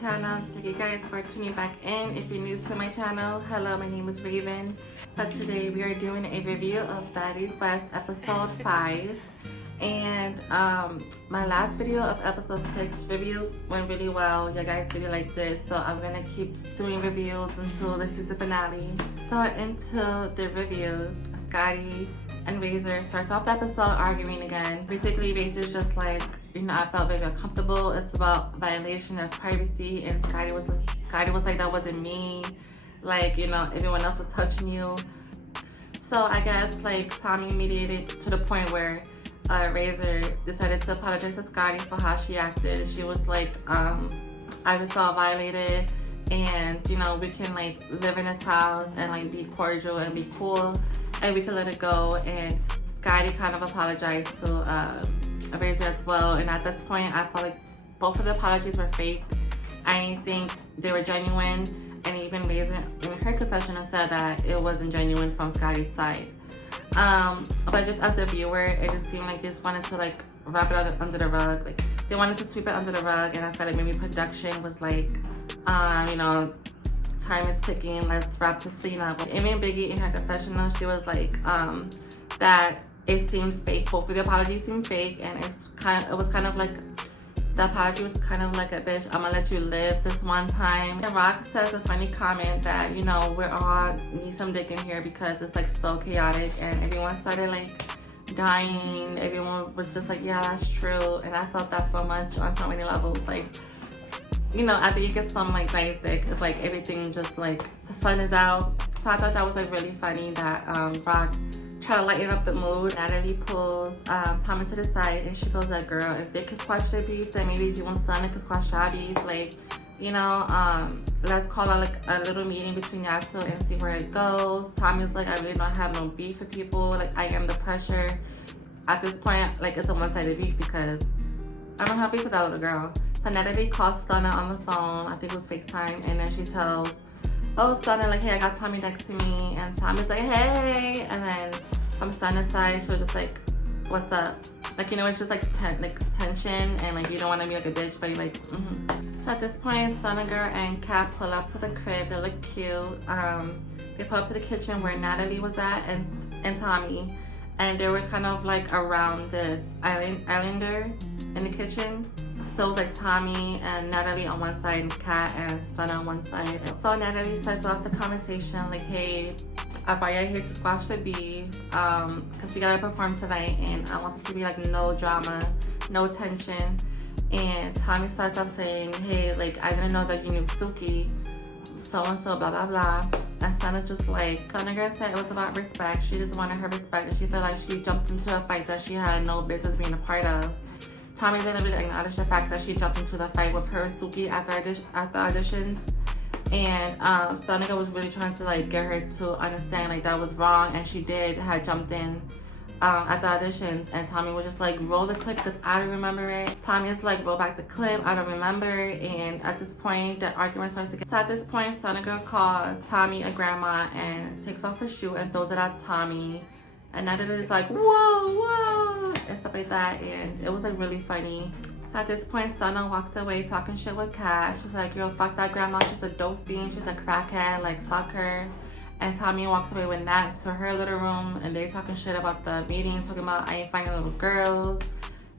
channel. Thank you guys for tuning back in. If you're new to my channel, hello, my name is Raven. But today we are doing a review of Baddies West episode 5. And my last video of episode 6 review went really well. You guys really liked it, so I'm gonna keep doing reviews until this is the finale. So into the review, Scotty and Razor starts off the episode arguing again. Basically, Razor's just like, you know, I felt very uncomfortable. It's about violation of privacy, and Scotty was like, that wasn't me. Like, you know, everyone else was touching you. So I guess like Tommy mediated to the point where Razor decided to apologize to Scotty for how she acted. She was like, I just felt violated, and you know, we can like live in this house and like be cordial and be cool, and we can let it go. And Scotty kind of apologized to Razor as well, and at this point I felt like both of the apologies were fake. I didn't think they were genuine, and even Razor in her confession said that it wasn't genuine from Scotty's side. But just as a viewer, it just seemed like they just wanted to like wrap it under the rug. Like they wanted to sweep it under the rug, and I felt like maybe production was like, you know, time is ticking, let's wrap this scene up. Even Biggie in her confessional, she was like, that it seemed fake. Both of the apologies seemed fake, and it was kind of like, the apology was kind of like a bitch, I'm gonna let you live this one time. And Rock says a funny comment that, you know, we're all need some dick in here because it's like so chaotic, and everyone started like dying. Everyone was just like, yeah, that's true. And I felt that so much on so many levels. Like, you know, after you get some like nice dick, it's like everything just like, the sun is out. So I thought that was like really funny that Rock try to lighten up the mood. Natalie pulls Tommy to the side, and she goes like, girl, if they could squash their beef, then maybe if you want Stunna could squash our beef. Like, you know, let's call out like a little meeting between y'all two and see where it goes. Tommy's like, I really don't have no beef with people. Like, I am the pressure. At this point, like, it's a one-sided beef because I don't have beef with that little girl. So Natalie calls Stunna on the phone. I think it was FaceTime, and then she tells, oh, Stunna, like, hey, I got Tommy next to me. And Tommy's like, hey. And then from Stunna's side, she was just like, what's up? Like, you know, it's just like tension, and like, you don't want to be like a bitch, but you're like, So at this point, Stunna girl and Kat pull up to the crib. They look cute. They pull up to the kitchen where Natalie was at, and Tommy. And they were kind of like around this islander in the kitchen. So it was like Tommy and Natalie on one side, and Kat and Stunna on one side. So Natalie starts off the conversation like, hey, I brought you here to squash the beef because we gotta perform tonight, and I want it to be like no drama, no tension. And Tommy starts off saying, hey, like, I didn't know that you knew Suki, so and so, blah blah blah. And Stunna just like, Stunna girl said it was about respect. She just wanted her respect, and she felt like she jumped into a fight that she had no business being a part of. Tommy didn't really acknowledge the fact that she jumped into the fight with her Suki after auditions. And Stunna girl was really trying to like get her to understand like that was wrong, and she had jumped in at the auditions. And Tommy was just like, roll the clip because I don't remember it. Tommy is like, roll back the clip, I don't remember. And at this point, the argument starts to get. So at this point, Stunna girl calls Tommy a grandma and takes off her shoe and throws it at Tommy. And Natalie is like, whoa, whoa, and stuff like that. And it was like really funny. So at this point, Stunna walks away talking shit with Kat. She's like, yo, fuck that grandma. She's a dope fiend. She's a crackhead. Like, fuck her. And Tommy walks away with Nat to her little room, and they're talking shit about the meeting, talking about I ain't finding little girls.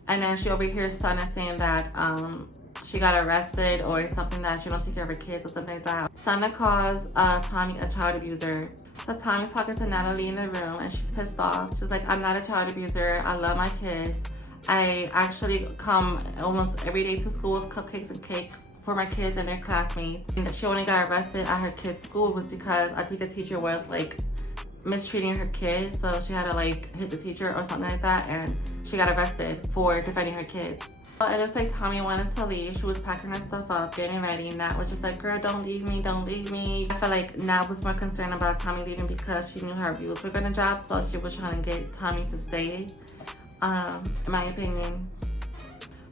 And then she overhears Stunna saying that she got arrested or something, that she don't take care of her kids or something like that. Stunna calls Tommy a child abuser. So Tommy's talking to Natalie in the room, and she's pissed off. She's like, I'm not a child abuser. I love my kids. I actually come almost every day to school with cupcakes and cake for my kids and their classmates. And she only got arrested at her kid's school was because I think the teacher was like mistreating her kids, so she had to like hit the teacher or something like that, and she got arrested for defending her kids. It looks like Tommy wanted to leave. She was packing her stuff up, getting ready. Nat was just like, girl, don't leave me, don't leave me. I felt like Nat was more concerned about Tommy leaving because she knew her views were gonna drop, so she was trying to get Tommy to stay, in my opinion.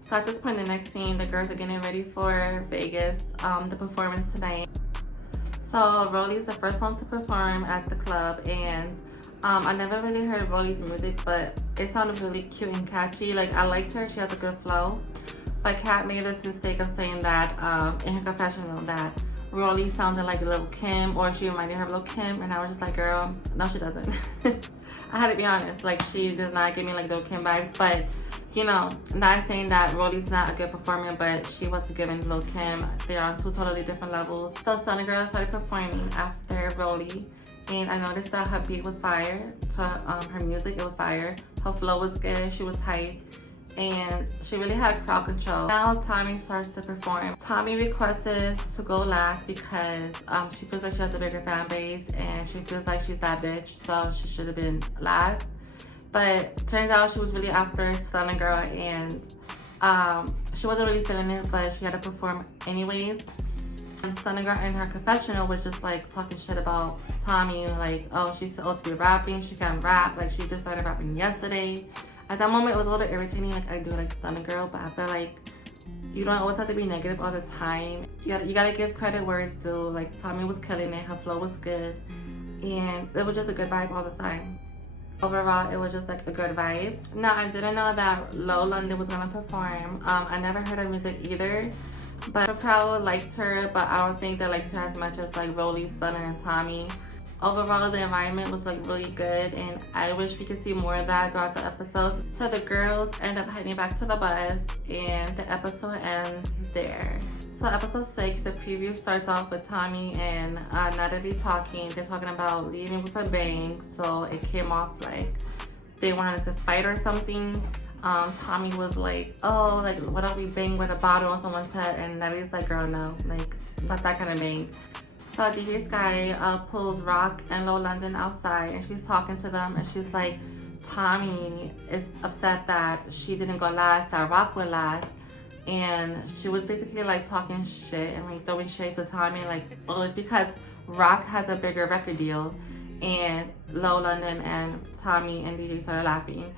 So at this point, the next scene, the girls are getting ready for Vegas, the performance tonight. So Rolly's the first one to perform at the club, and I never really heard Rolly's music, but it sounded really cute and catchy. Like, I liked her. She has a good flow. But Kat made this mistake of saying that in her confessional that Rolly sounded like Lil Kim, or she reminded her of Lil Kim, and I was just like, girl, no she doesn't. I had to be honest, like she does not give me like Lil Kim vibes, but you know, not saying that Rolly's not a good performer, but she was giving Lil Kim. They're on two totally different levels. So Stunna Girl started performing after Rolly, and I noticed that her beat was fire. To her music, it was fire. Her flow was good. She was hype, and she really had crowd control. Now Tommy starts to perform. Tommy requests to go last because she feels like she has a bigger fan base, and she feels like she's that bitch, so she should have been last. But turns out she was really after Stunna Girl, and she wasn't really feeling it, but she had to perform anyways. And Stunna Girl in her confessional was just like talking shit about Tommy, like, oh, she's too old to be rapping, she can't rap, like she just started rapping yesterday. At that moment it was a little bit irritating, like I do like Stunna Girl, but I feel like you don't always have to be negative all the time. You gotta give credit where it's due. Like Tommy was killing it, her flow was good, and it was just a good vibe all the time. Overall, it was just like a good vibe. Now, I didn't know that Low London was gonna perform. I never heard her music either, but the crowd liked her, but I don't think they liked her as much as like Rolly, Stunna, and Tommy. Overall, the environment was like really good, and I wish we could see more of that throughout the episode. So the girls end up heading back to the bus, and the episode ends there. So episode 6, the preview starts off with Tommy and Natalie talking. They're talking about leaving with a bang, so it came off like they wanted to fight or something. Tommy was like, oh, like, why don't we bang with a bottle on someone's head? And Natalie's like, girl, no, like, not that kind of bang. So DJ Sky pulls Rock and Low London outside, and she's talking to them, and she's like, Tommy is upset that she didn't go last, that Rock went last. And she was basically like talking shit and like throwing shade to Tommy, like, oh, it's because Rock has a bigger record deal. And Low London and Tommy and DJ started laughing.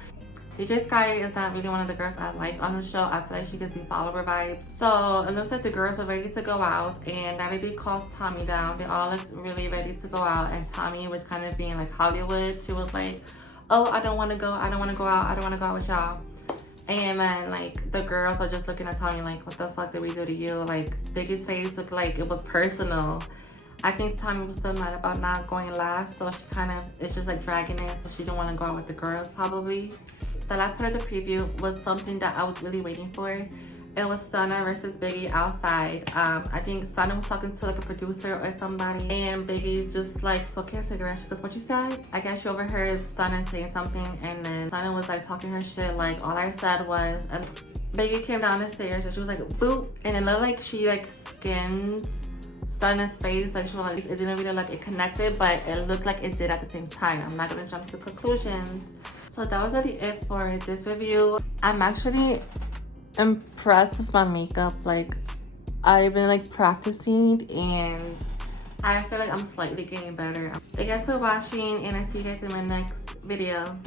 DJ Sky is not really one of the girls I like on the show. I feel like she gives me follower vibes. So it looks like the girls are ready to go out, and Natalie calls Tommy down. They all looked really ready to go out, and Tommy was kind of being like Hollywood. She was like, oh, I don't want to go, I don't want to go out, I don't want to go out with y'all. And then like the girls are just looking at Tommy like, what the fuck did we do to you? Like Biggie's face looked like it was personal. I think Tommy was still mad about not going last, so she kind of is just like dragging it, so she didn't want to go out with the girls probably. The last part of the preview was something that I was really waiting for. It was Stunna versus Biggie outside. I think Stunna was talking to like a producer or somebody, and Biggie just like smoking a cigarette. She goes, what you said? I guess she overheard Stunna saying something, and then Stunna was like talking her shit like, all I said was, and Biggie came down the stairs and she was like, boop, and it looked like she like skinned Stunna's face, like she was like, it didn't really look it connected, but it looked like it did at the same time. I'm not gonna jump to conclusions. So that was really it for this review. I'm actually impressed with my makeup. Like I've been like practicing, and I feel like I'm slightly getting better. Thank you guys for watching, and I see you guys in my next video.